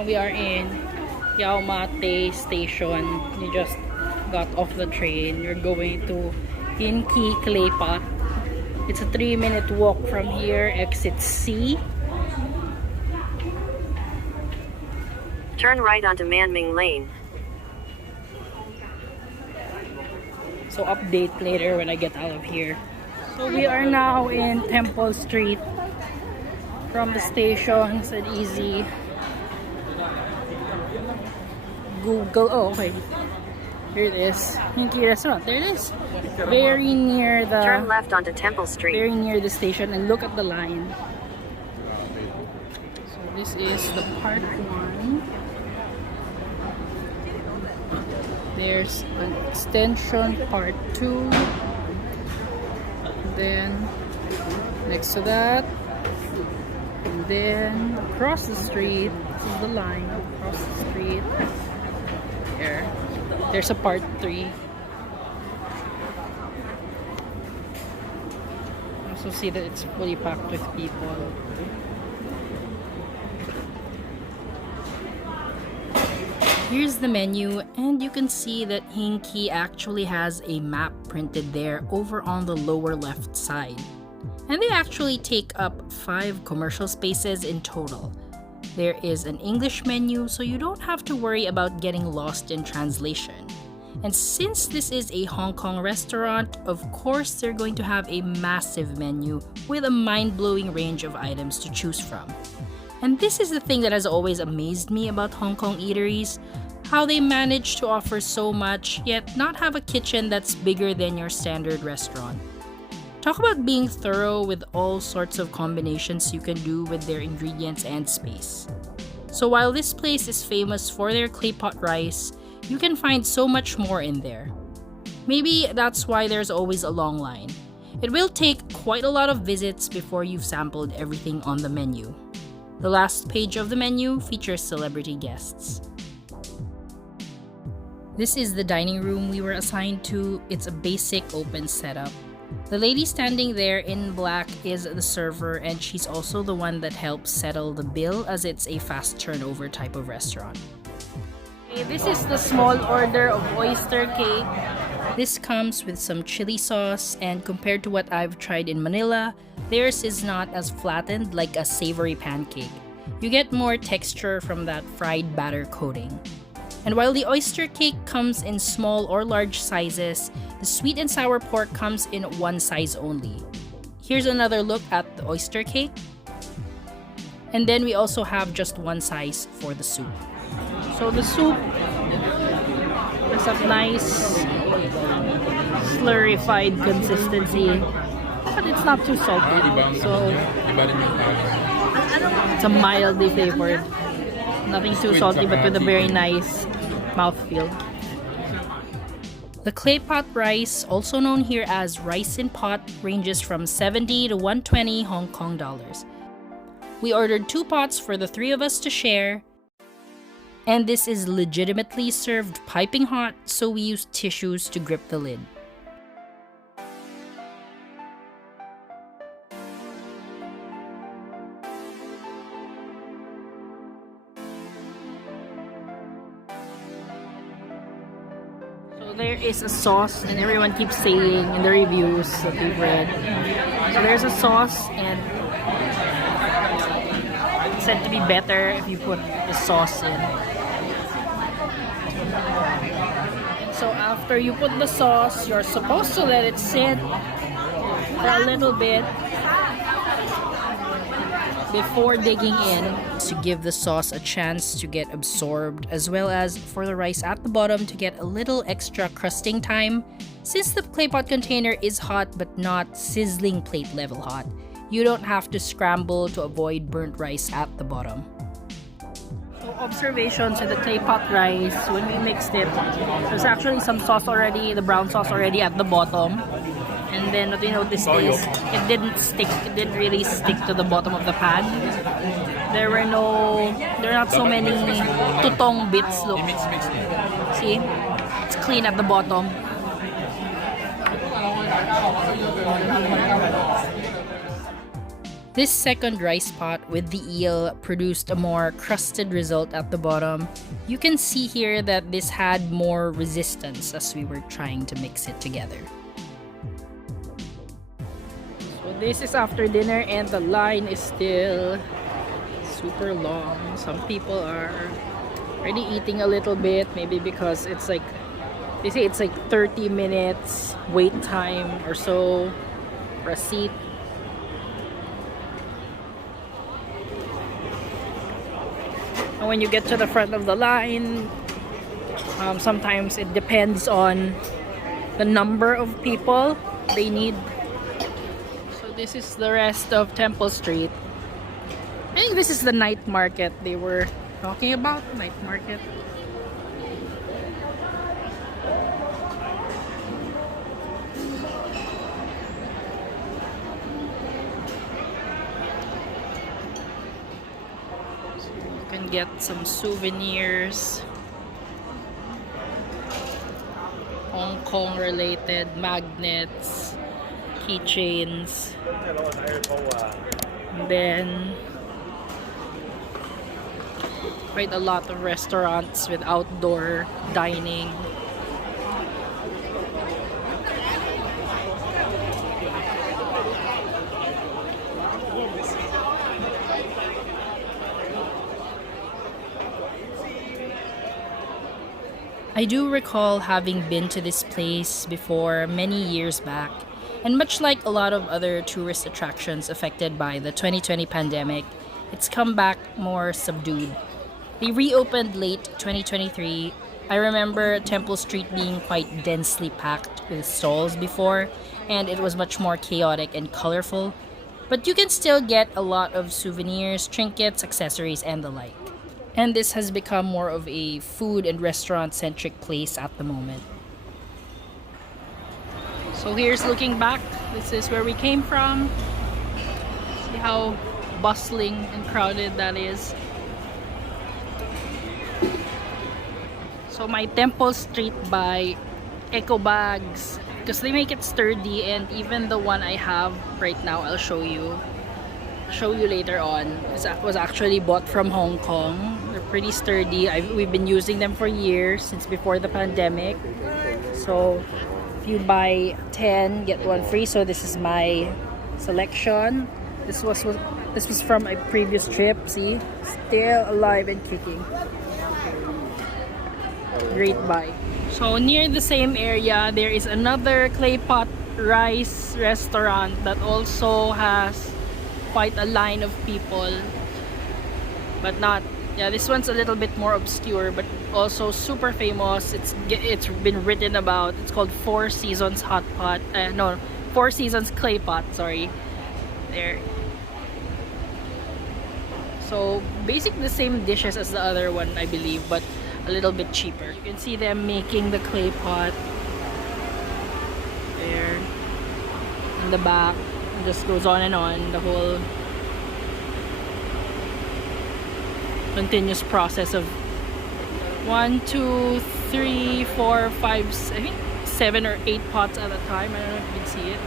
Now we are in Yau Ma Tei Station. We just got off the train. We're going to Hing Kee Claypot. It's a 3-minute walk from here, exit C. Turn right onto Manming Lane. So update later when I get out of here. So we are now in Temple Street. From the station, it's an easy Google. Oh, okay. Here it is. Hing Kee Restaurant. There it is. Very near the. Turn left onto Temple Street. Very near the station, and look at the line. So this is the part 1. There's an extension part 2. Then next to that, and then across the street. This is the line across the street. There's a part 3. Also see that it's fully packed with people. Here's the menu, and you can see that Hing Kee actually has a map printed there over on the lower left side. And they actually take up 5 commercial spaces in total. There is an English menu, so you don't have to worry about getting lost in translation. And since this is a Hong Kong restaurant, of course they're going to have a massive menu with a mind-blowing range of items to choose from. And this is the thing that has always amazed me about Hong Kong eateries, how they manage to offer so much, yet not have a kitchen that's bigger than your standard restaurant. Talk about being thorough with all sorts of combinations you can do with their ingredients and space. So while this place is famous for their Claypot rice, you can find so much more in there. Maybe that's why there's always a long line. It will take quite a lot of visits before you've sampled everything on the menu. The last page of the menu features celebrity guests. This is the dining room we were assigned to. It's a basic open setup. The lady standing there in black is the server, and she's also the one that helps settle the bill as it's a fast turnover type of restaurant. Okay, this is the small order of oyster cake. This comes with some chili sauce, and compared to what I've tried in Manila, theirs is not as flattened like a savory pancake. You get more texture from that fried batter coating. And while the oyster cake comes in small or large sizes, the sweet and sour pork comes in one size only. Here's another look at the oyster cake. And then we also have just one size for the soup. So the soup has a nice slurrified consistency, but it's not too salty. So it's a mildly flavored. Nothing too salty, but with a very nice mouthfeel. The Claypot rice, also known here as rice in pot, ranges from 70 to 120 Hong Kong dollars. We ordered 2 pots for the 3 of us to share, and this is legitimately served piping hot, so we used tissues to grip the lid. So there is a sauce, and everyone keeps saying in the reviews that we've read. So there's a sauce, and it's said to be better if you put the sauce in. And so after you put the sauce, you're supposed to let it sit for a little bit before digging in to give the sauce a chance to get absorbed, as well as for the rice at the bottom to get a little extra crusting time. Since the Claypot container is hot but not sizzling plate level hot, you don't have to scramble to avoid burnt rice at the bottom. So observations with the Claypot rice, when we mixed it, there's actually some sauce already, the brown sauce already at the bottom. And then what we noticed is it didn't really stick to the bottom of the pan. There are not so many tutong bits, look. See? It's clean at the bottom. This second rice pot with the eel produced a more crusted result at the bottom. You can see here that this had more resistance as we were trying to mix it together. So this is after dinner and the line is still super long. Some people are already eating a little bit, maybe because it's like, they say it's like 30 minutes wait time or so for a seat. And when you get to the front of the line, sometimes it depends on the number of people they need. So this is the rest of Temple Street. I think this is the night market they were talking about. Night market. Get some souvenirs, Hong Kong related magnets, keychains, and then quite a lot of restaurants with outdoor dining. I do recall having been to this place before many years back, and much like a lot of other tourist attractions affected by the 2020 pandemic, it's come back more subdued. They reopened late 2023. I remember Temple Street being quite densely packed with stalls before, and it was much more chaotic and colorful. But you can still get a lot of souvenirs, trinkets, accessories, and the like. And this has become more of a food and restaurant-centric place at the moment. So here's looking back. This is where we came from. See how bustling and crowded that is. So my Temple Street by eco bags, because they make it sturdy, and even the one I have right now, I'll show you later on. It was actually bought from Hong Kong. They're pretty sturdy. We've been using them for years, since before the pandemic. So if you buy 10, get one free. So this is my selection. This was from a previous trip. See, still alive and kicking. Great buy. So near the same area, there is another Claypot rice restaurant that also has quite a line of people, but not, yeah, this one's a little bit more obscure, but also super famous. It's been written about. It's called Four Seasons Hot Pot. No, Four Seasons Claypot, sorry. There. So basically the same dishes as the other one, I believe, but a little bit cheaper. You can see them making the clay pot there in the back. It just goes on and on, the whole continuous process of 1, 2, 3, 4, 5, I think 7 or 8 pots at a time. I don't know if you can see it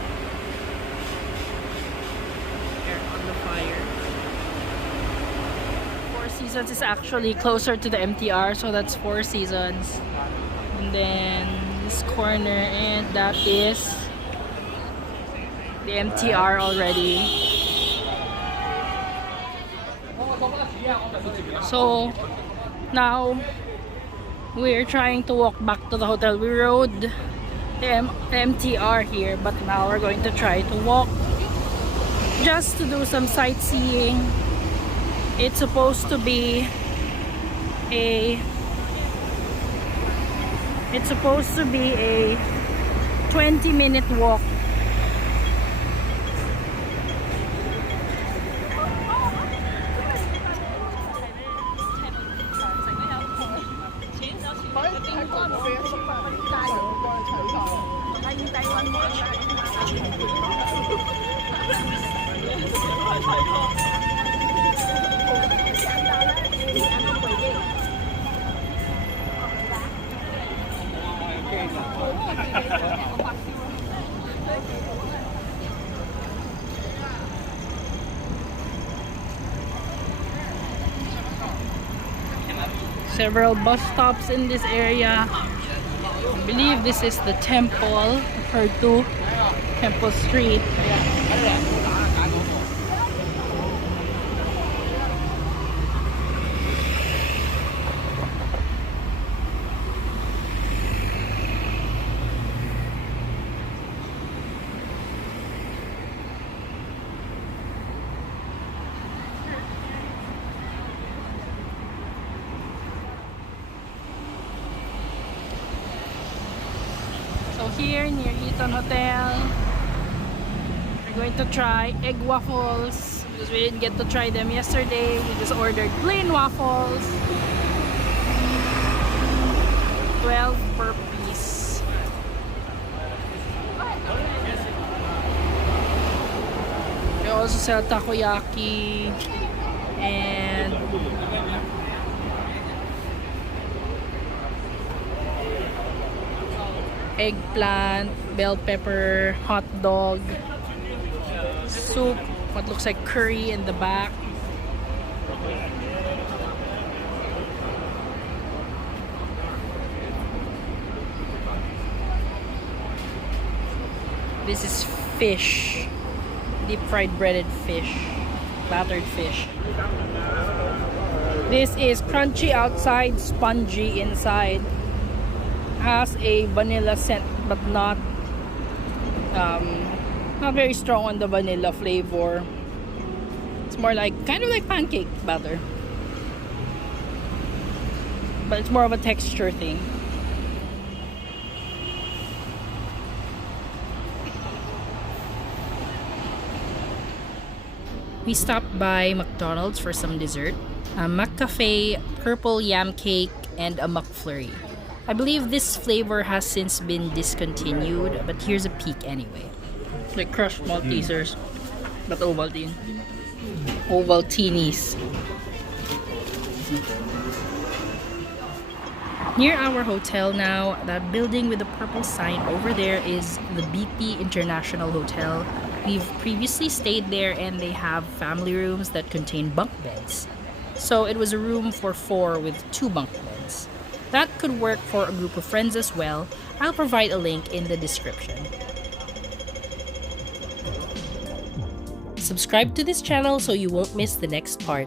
there on the fire. Four Seasons is actually closer to the MTR, so that's Four Seasons. And then this corner, and that is the MTR already. So now we're trying to walk back to the hotel. We rode the MTR here, but now we're going to try to walk just to do some sightseeing. It's supposed to be a 20-minute walk. Several bus stops in this area. I believe this is the temple, or to Temple Street. So here near Eton Hotel, we're going to try egg waffles because we didn't get to try them yesterday. We just ordered plain waffles, 12 per piece. They also sell takoyaki and eggplant, bell pepper, hot dog, soup, what looks like curry in the back. This is fish, deep fried breaded fish, battered fish. This is crunchy outside, spongy inside. Has a vanilla scent but not very strong on the vanilla flavor. It's more like kind of like pancake batter, but it's more of a texture thing. We stopped by McDonald's for some dessert, a McCafe, purple yam cake, and a McFlurry. I believe this flavor has since been discontinued, but here's a peek anyway. Like crushed Maltesers, but Ovaltine. Ovaltinis. Near our hotel now, that building with the purple sign over there is the BP International Hotel. We've previously stayed there and they have family rooms that contain bunk beds. So it was a room for 4 with 2 bunk beds. That could work for a group of friends as well. I'll provide a link in the description. Subscribe to this channel so you won't miss the next part.